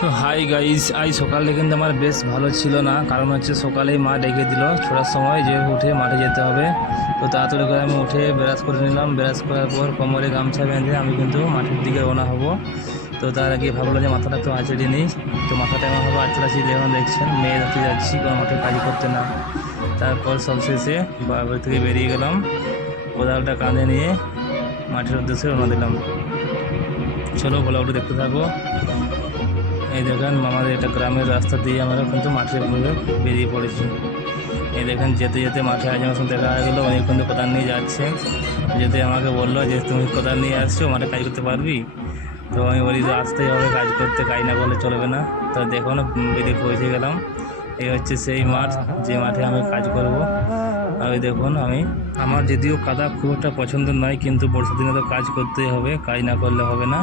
তো hi guys আজ সকালে কিন্তু আমার বেশ ভালো ছিল না। কারণ হচ্ছে সকালেই মা ডেকে দিল। ছোটার সময় যে উঠে মাঠে যেতে হবে। তো তাড়াতাড়ি করে আমি উঠে ব্রাশ করে নিলাম। ব্রাশ করার পর কোমরে গামছা বেঁধে আমি কিন্তু মাঠের দিকে রওনা হব। তো তার আগে ভাবলো যে মাথাটা তো আঁচড়ে নিই। তো মাথাটা এমন ভাবে আঁচড়াচ্ছি যেমন দেখছেন, মেয়ে রাতে যাচ্ছি, কোনো মাঠে কাজ করতে না। তারপর সবশেষে বাড়ি থেকে বেরিয়ে গেলাম। কোদালটা কাঁধে নিয়ে মাঠের উদ্দেশ্যে রওনা দিলাম। চলো ব্লগটা দেখতে থাকো। এই দেখেন আমাদের এটা গ্রামের রাস্তা দিয়ে আমরা কিন্তু মাঠে ঘুরে বেরিয়ে পড়েছি। এই দেখেন যেতে যেতে মাঠে আজ আমার সঙ্গে দেখা হয়ে গেলো, অনেক কিন্তু কোদাল নিয়ে যাচ্ছে। যেতে আমাকে বলল যে, তুমি কোদাল নিয়ে আসছো, মাঠে কাজ করতে পারবি? তো আমি বলি যে আসতেই হবে, কাজ করতে কাজ না করলে চলবে না। তো দেখুন, বেরিয়ে পৌঁছে গেলাম। এই হচ্ছে সেই মাঠ, যে মাঠে আমি কাজ করব। আমি দেখুন, আমি, আমার যদিও কাদা খুব একটা পছন্দ নয়, কিন্তু বর্ষা দিনে তো কাজ করতেই হবে, কাজ না করলে হবে না।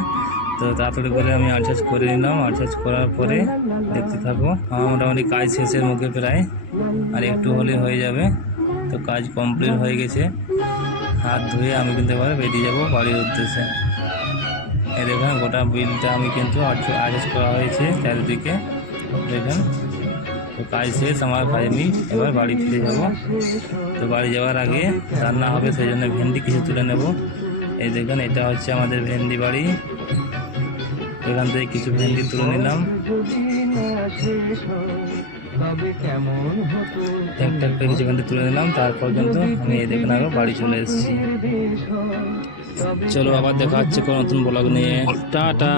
তো তাড়াতাড়ি করে আমি আর্চার্জ করে নিলাম। আর্চার্জ করার পরে দেখতে থাকব আমার মোটামুটি কাজ শেষের মুখে প্রায়। আর একটু হলে হয়ে যাবে। তো কাজ কমপ্লিট হয়ে গেছে। হাত ধুয়ে আমি কিন্তু এবার বেরিয়ে যাব বাড়ির উদ্দেশ্যে। এই দেখেন, গোটা বিলটা আমি কিন্তু আর্চার্জ করা হয়েছে চারিদিকে। দেখেন, তো কাজ শেষ, আমার কাজ আমি এবার বাড়ি ফিরে যাব। তো বাড়ি যাওয়ার আগে রান্না হবে, সেই জন্য ভেন্ডি কিছু তুলে নেব। এই দেখেন, এটা হচ্ছে আমাদের ভেন্ডি বাড়ি। এখান থেকে কিছু ভেন্ডি তুলে নিলাম। একটা একটা কিছু ভেন্ডি তুলে নিলাম তার পর্যন্ত আমি এই দেখে আরও বাড়ি চলে এসেছি। চলো আবার দেখা হচ্ছে কোনো নতুন ব্লগ নিয়ে। টাটা।